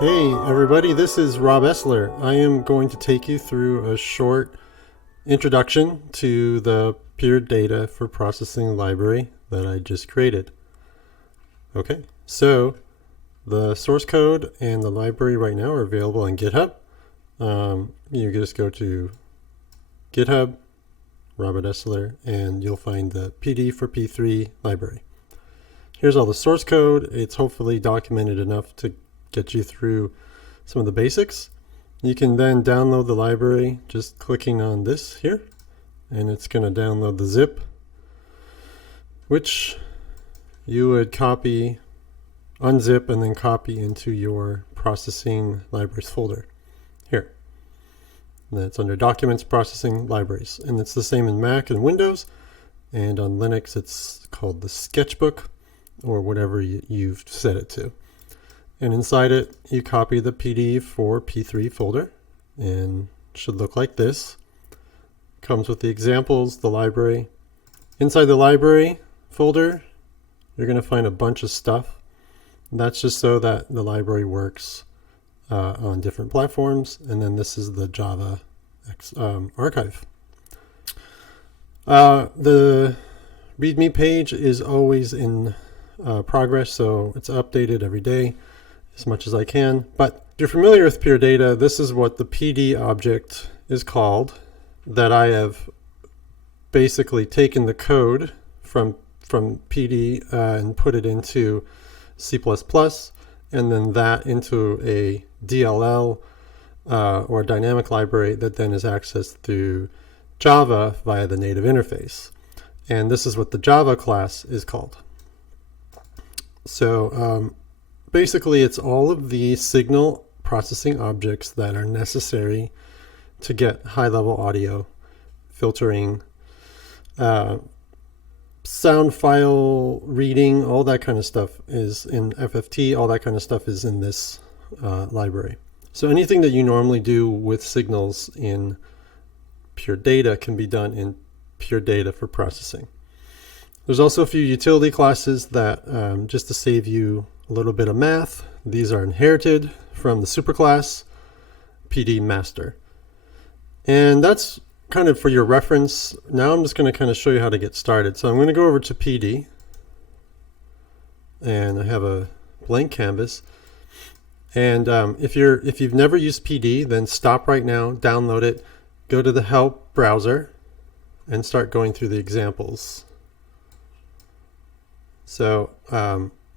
Hey everybody, this is Rob Essler. I am going to take you through a short introduction to the pure data for processing library that I just created. Okay, so the source code and the library right now are available on GitHub. You just go to GitHub, Robert Essler, and you'll find the PD for P3 library. Here's all the source code. It's hopefully documented enough to get you through some of the basics. You can then download the library just clicking on this here, and it's going to download the zip, which you would copy, unzip, and then copy into your processing libraries folder here. And that's under Documents, Processing, Libraries. And it's the same in Mac and Windows, and on Linux it's called the Sketchbook, or whatever you've set it to. And inside it, you copy the PD for P3 folder, and it should look like this. Comes with the examples, the library. Inside the library folder, you're going to find a bunch of stuff. That's just so that the library works on different platforms. And then this is the Java archive. The README page is always in progress, so it's updated every day as much as I can. But if you're familiar with pure data, this is what the PD object is called, that I have basically taken the code from PD and put it into C++, and then that into a DLL or dynamic library that then is accessed through Java via the native interface. And this is what the Java class is called. So basically, it's all of the signal processing objects that are necessary to get high-level audio, filtering, sound file reading, all that kind of stuff is in FFT, all that kind of stuff is in this library. So anything that you normally do with signals in pure data can be done in pure data for processing. There's also a few utility classes that, just to save you a little bit of math, these are inherited from the superclass PD master. And that's kind of for your reference. Now I'm just going to kind of show you how to get started. So I'm going to go over to PD, and I have a blank canvas. And if you've never used PD, then stop right now, download it, go to the help browser, and start going through the examples. So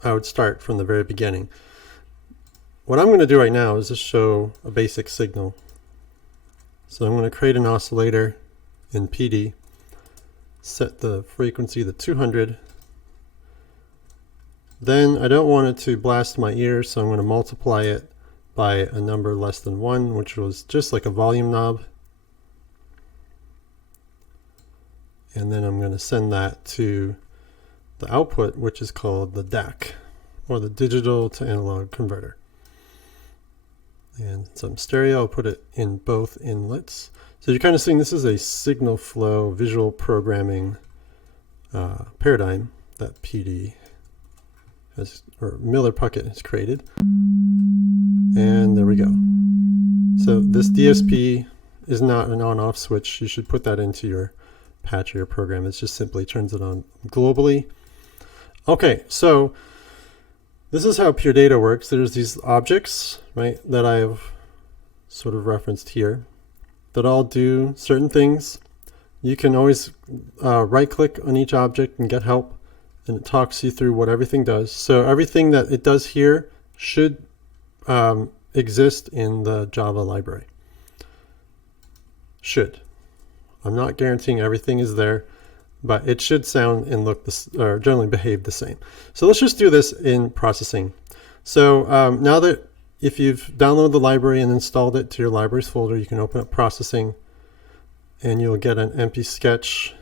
I would start from the very beginning. What I'm going to do right now is just show a basic signal. So I'm going to create an oscillator in PD, set the frequency to 200. Then I don't want it to blast my ears, so I'm going to multiply it by a number less than 1, which was just like a volume knob. And then I'm going to send that to the output, which is called the DAC, or the digital to analog converter. And some stereo, I'll put it in both inlets. So you're kind of seeing this is a signal flow visual programming paradigm that PD has, or Miller-Puckett has created. And there we go. So this DSP is not an on-off switch. You should put that into your patch or your program. It just simply turns it on globally. Okay, so this is how pure data works. There's these objects, right, that I have sort of referenced here that all do certain things. You can always right-click on each object and get help, and it talks you through what everything does. So everything that it does here should exist in the Java library. Should. I'm not guaranteeing everything is there, but it should sound and look or generally behave the same. So let's just do this in processing. So now that if you've downloaded the library and installed it to your libraries folder, you can open up processing, and you'll get an empty sketch,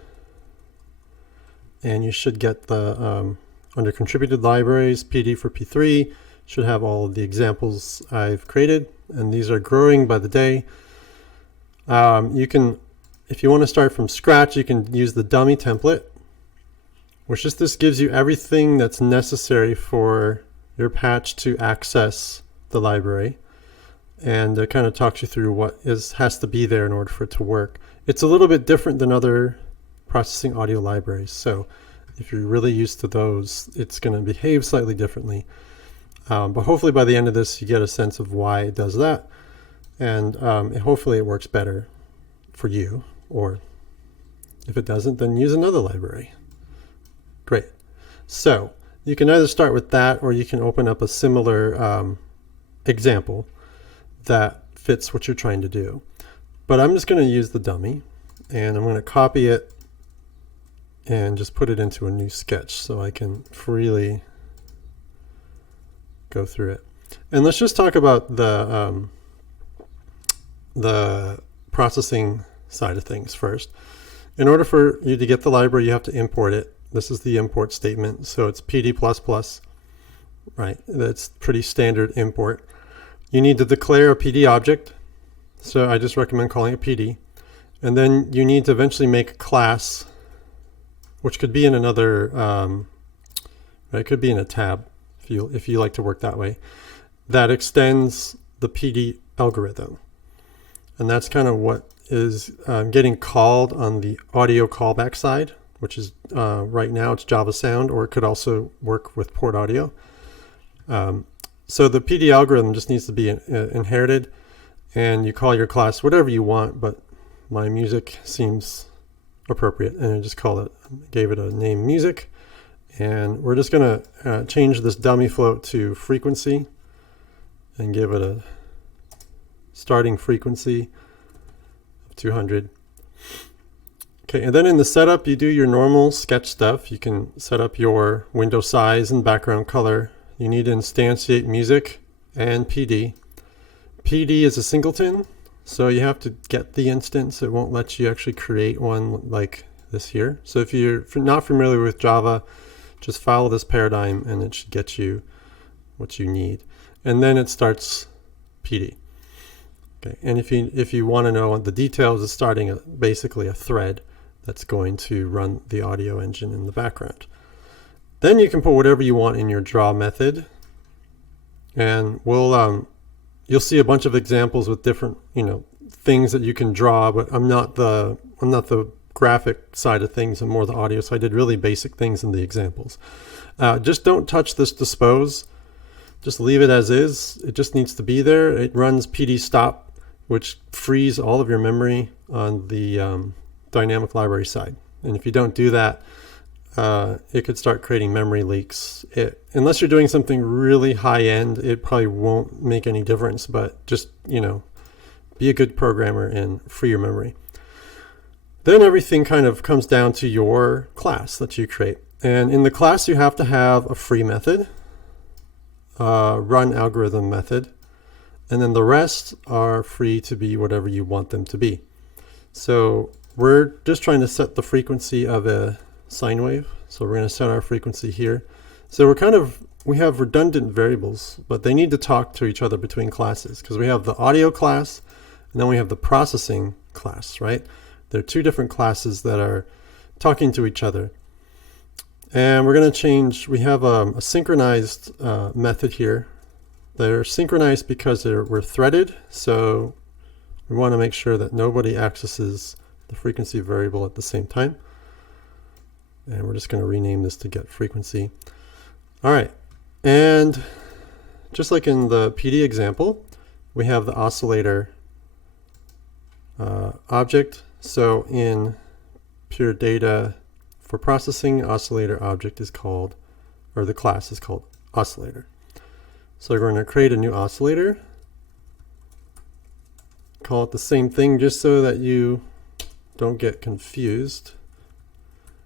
and you should get the under contributed libraries, PD for P3 should have all of the examples I've created, and these are growing by the day. You can, if you want to start from scratch, you can use the dummy template, which just this gives you everything that's necessary for your patch to access the library, and it kind of talks you through what has to be there in order for it to work. It's a little bit different than other processing audio libraries, so if you're really used to those, it's going to behave slightly differently. But hopefully by the end of this, you get a sense of why it does that, and hopefully it works better for you, or if it doesn't, then use another library. Great. So you can either start with that, or you can open up a similar example that fits what you're trying to do. But I'm just going to use the dummy, and I'm going to copy it and just put it into a new sketch so I can freely go through it. And let's just talk about the processing side of things first. In order for you to get the library, you have to import it. This is the import statement. So it's PD++, right? That's pretty standard import. You need to declare a PD object. So I just recommend calling it PD. And then you need to eventually make a class, which could be in another, it could be in a tab if you like to work that way, that extends the PD algorithm. And that's kind of what is getting called on the audio callback side, which is right now it's Java Sound, or it could also work with port audio. So the PD algorithm just needs to be inherited, and you call your class whatever you want, but my music seems appropriate, and I just gave it a name music. And we're just going to change this dummy float to frequency and give it a starting frequency of 200. Okay, and then in the setup, you do your normal sketch stuff. You can set up your window size and background color. You need to instantiate music and PD. PD is a singleton, so you have to get the instance. It won't let you actually create one like this here. So if you're not familiar with Java, just follow this paradigm and it should get you what you need. And then it starts PD. Okay, and if you want to know the details, it's starting basically a thread that's going to run the audio engine in the background. Then you can put whatever you want in your draw method, and you'll see a bunch of examples with different things that you can draw. But I'm not the graphic side of things, and more the audio, so I did really basic things in the examples. Just don't touch this dispose. Just leave it as is. It just needs to be there. It runs PD stop, which frees all of your memory on the dynamic library side. And if you don't do that, it could start creating memory leaks. Unless you're doing something really high end, it probably won't make any difference, but just, be a good programmer and free your memory. Then everything kind of comes down to your class that you create. And in the class, you have to have a free method, run algorithm method, and then the rest are free to be whatever you want them to be. So we're just trying to set the frequency of a sine wave. So we're going to set our frequency here. So we have redundant variables, but they need to talk to each other between classes, because we have the audio class and then we have the processing class, right? There are two different classes that are talking to each other. And we're going to change, we have a synchronized method here. They're synchronized because we're threaded, so we want to make sure that nobody accesses the frequency variable at the same time. And we're just going to rename this to get frequency. All right, and just like in the PD example, we have the oscillator object. So in pure data for processing, oscillator object is called, or the class is called oscillator. So we're going to create a new oscillator, call it the same thing just so that you don't get confused.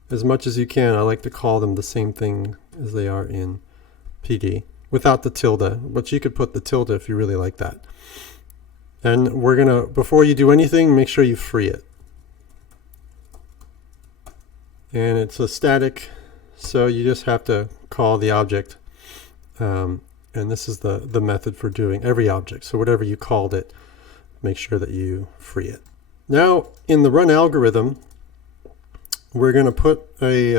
As much as you can, I like to call them the same thing as they are in PD without the tilde, but you could put the tilde if you really like that. And we're going to, before you do anything, make sure you free it. And it's a static, so you just have to call the object. And this is the method for doing every object. So whatever you called it, make sure that you free it. Now, in the run algorithm, we're going to put we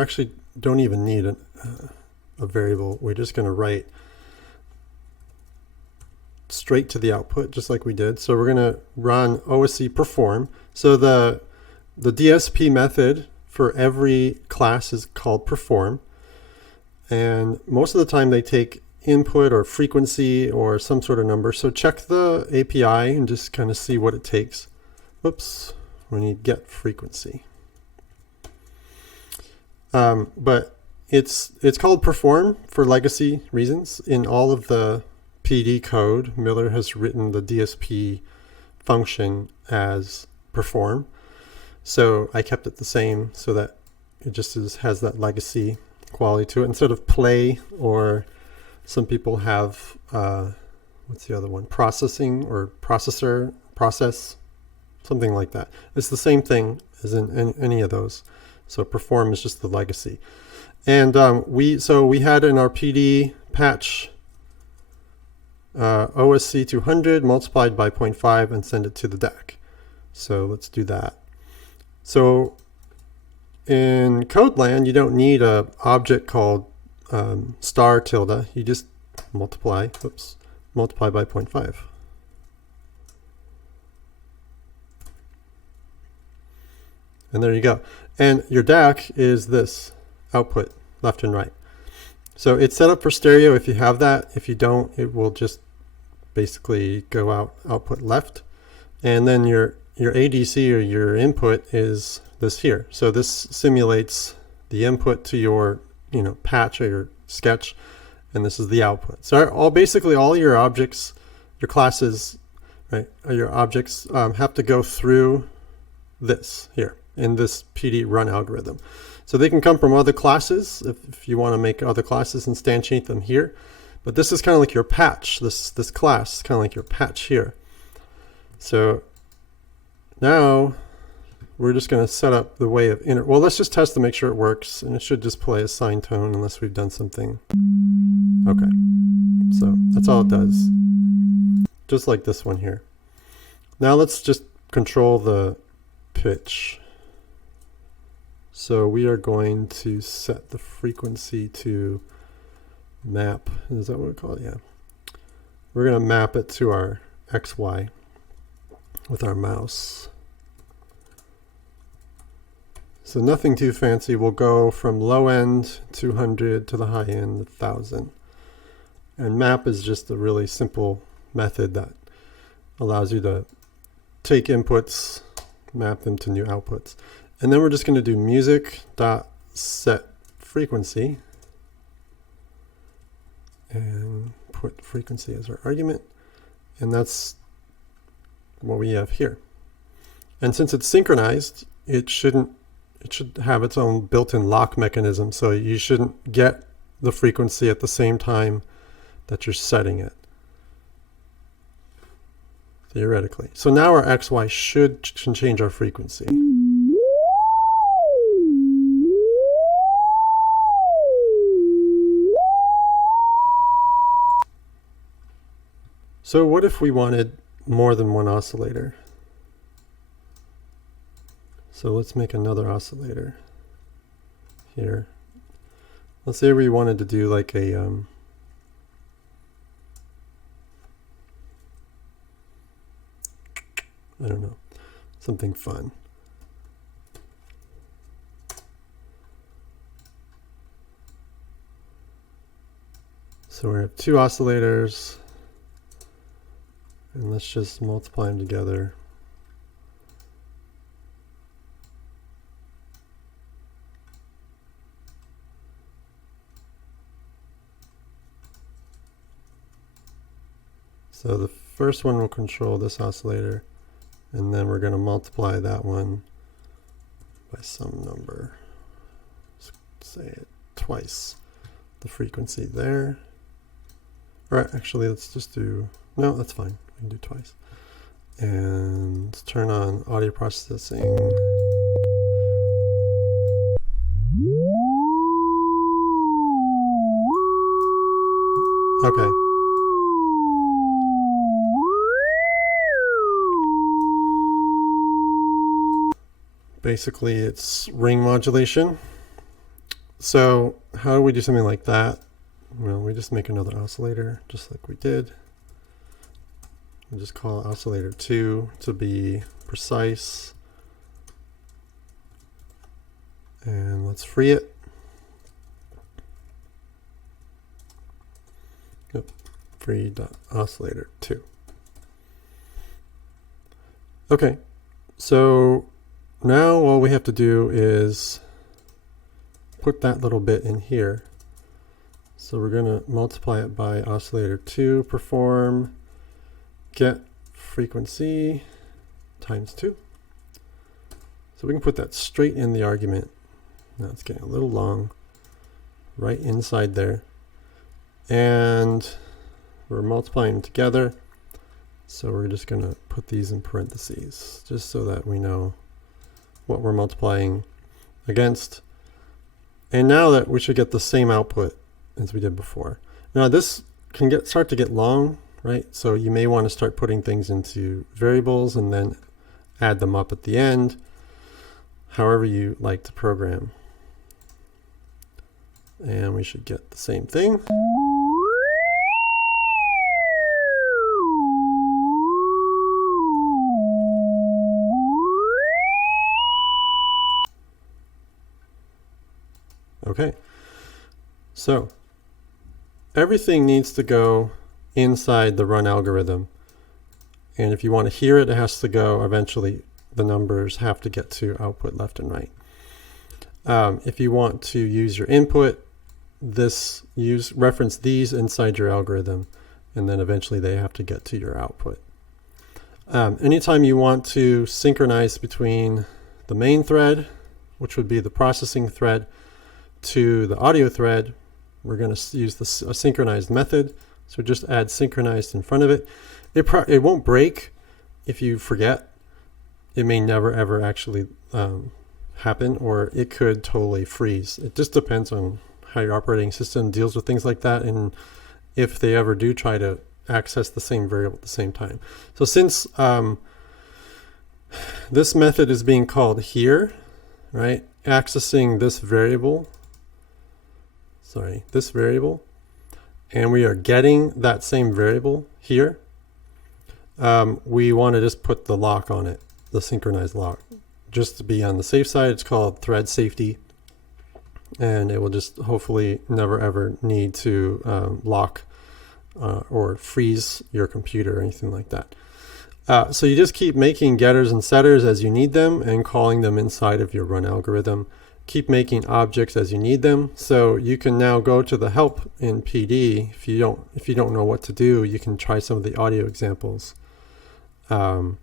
actually don't even need a variable. We're just going to write straight to the output, just like we did. So we're going to run OSC perform. So the DSP method for every class is called perform. And most of the time they take input or frequency or some sort of number. So check the API and just kind of see what it takes. Whoops, we need get frequency. But it's called perform for legacy reasons. In all of the PD code, Miller has written the DSP function as perform. So I kept it the same so that it just has that legacy quality to it. Instead of play, or some people have, what's the other one? Processing or processor, process, something like that. It's the same thing as in any of those. So perform is just the legacy. And we had in our PD patch OSC 200 multiplied by 0.5 and send it to the DAC. So let's do that. So in Codeland, you don't need a object called star tilde. You just multiply by 0.5. And there you go. And your DAC is this output, left and right. So it's set up for stereo if you have that. If you don't, it will just basically go output left. And then your ADC, or your input, is this here. So this simulates the input to your patch or your sketch, and this is the output. So basically all your objects, your classes, right, your objects have to go through this here in this PD run algorithm. So they can come from other classes if you want to make other classes, instantiate them here. But this is kind of like your patch. This class is kind of like your patch here. So now we're just going to set up the way of well, let's just test to make sure it works, and it should just play a sine tone unless we've done something. Okay, so that's all it does, just like this one here. Now let's just control the pitch. So we are going to set the frequency to map. Is that what we call it? Yeah. We're going to map it to our XY with our mouse. So nothing too fancy. We'll go from low end 200 to the high end 1000. And map is just a really simple method that allows you to take inputs, map them to new outputs. And then we're just going to do music.set frequency and put frequency as our argument. And that's what we have here. And since it's synchronized, it should have its own built-in lock mechanism. So you shouldn't get the frequency at the same time that you're setting it, theoretically. So now our XY should change our frequency. So what if we wanted more than one oscillator? So let's make another oscillator here. Let's say we wanted to do like a I don't know, something fun. So we have two oscillators, and let's just multiply them together. So the first one will control this oscillator, and then we're going to multiply that one by some number. Let's say it twice the frequency there. All right, actually, let's just do, no, that's fine. We can do twice. And turn on audio processing. Okay. Basically, it's ring modulation. So how do we do something like that? Well, we just make another oscillator, just like we did. We'll just call oscillator 2 to be precise. And let's free it. Free.oscillator 2. Okay, so now all we have to do is put that little bit in here. So we're going to multiply it by oscillator 2, perform get frequency times 2. So we can put that straight in the argument. Now it's getting a little long, right inside there. And we're multiplying them together. So we're just going to put these in parentheses, just so that we know what we're multiplying against. And now that we should get the same output as we did before. Now this can start to get long, right? So you may want to start putting things into variables and then add them up at the end, however you like to program. And we should get the same thing. Okay, so everything needs to go inside the run algorithm. And if you want to hear it, it has to go eventually. The numbers have to get to output left and right. If you want to use your input, reference these inside your algorithm, and then eventually they have to get to your output. Anytime you want to synchronize between the main thread, which would be the processing thread, to the audio thread, we're going to use a synchronized method. So just add synchronized in front of it. It won't break if you forget. It may never ever actually happen, or it could totally freeze. It just depends on how your operating system deals with things like that, and if they ever do try to access the same variable at the same time. So since this method is being called here, right, accessing this variable, and we are getting that same variable here, we want to just put the lock on it, the synchronized lock, just to be on the safe side. It's called thread safety, and it will just hopefully never ever need to lock or freeze your computer or anything like that. So you just keep making getters and setters as you need them and calling them inside of your run algorithm. Keep making objects as you need them. So you can now go to the help in PD. If you don't know what to do, you can try some of the audio examples. And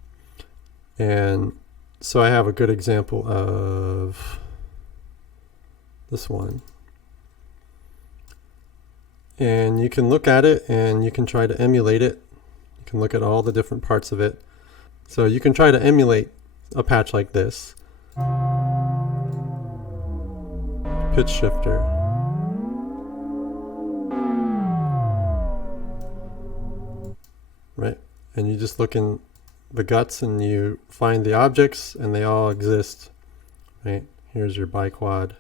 so I have a good example of this one. And you can look at it and you can try to emulate it. You can look at all the different parts of it. So you can try to emulate a patch like this. Pitch shifter. Right? And you just look in the guts and you find the objects and they all exist. Right? Here's your biquad.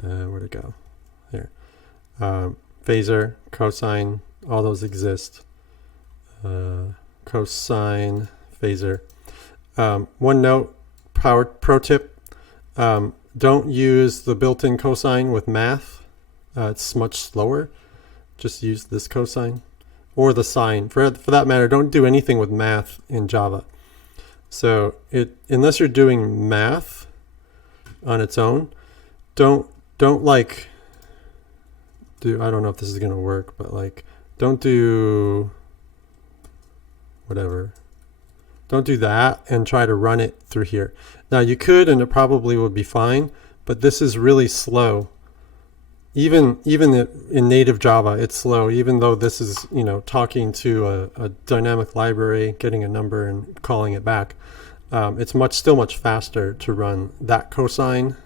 Where'd it go? Here. Phasor, cosine, all those exist. Cosine, phasor. One note, pro tip, don't use the built-in cosine with math. It's much slower. Just use this cosine or the sine. For that matter, don't do anything with math in Java. So unless you're doing math on its own, don't like do, I don't know if this is going to work, but like don't do whatever. Don't do that and try to run it through here. Now you could, and it probably would be fine, but this is really slow. Even in native Java, it's slow, even though this is, talking to a dynamic library, getting a number and calling it back. It's still much faster to run that cosine,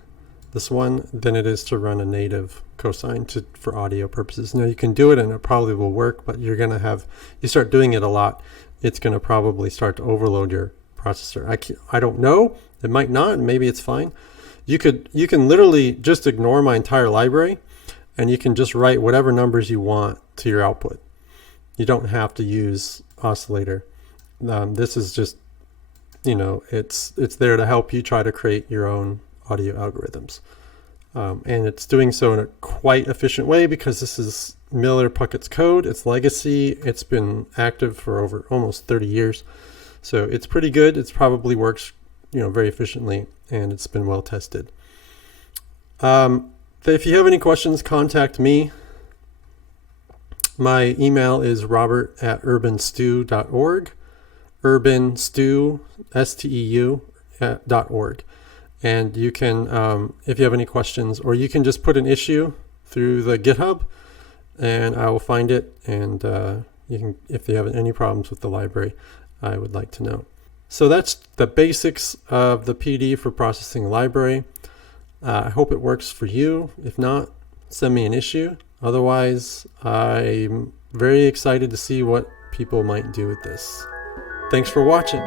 this one, than it is to run a native cosine for audio purposes. Now you can do it and it probably will work, but you're going to you start doing it a lot, it's going to probably start to overload your processor. I don't know. It might not. Maybe it's fine. You can literally just ignore my entire library and you can just write whatever numbers you want to your output. You don't have to use oscillator. This is just, it's there to help you try to create your own audio algorithms. And it's doing so in a quite efficient way because this is Miller-Puckett's code. It's legacy. It's been active for over almost 30 years. So it's pretty good. It probably works, very efficiently, and it's been well tested. If you have any questions, contact me. My email is robert@urbanstew.org, urbanstew, STEU.org. And you can, if you have any questions, or you can just put an issue through the GitHub, and I will find it. And you can, if you have any problems with the library, I would like to know. So that's the basics of the PD for processing library. I hope it works for you. If not, send me an issue. Otherwise, I'm very excited to see what people might do with this. Thanks for watching.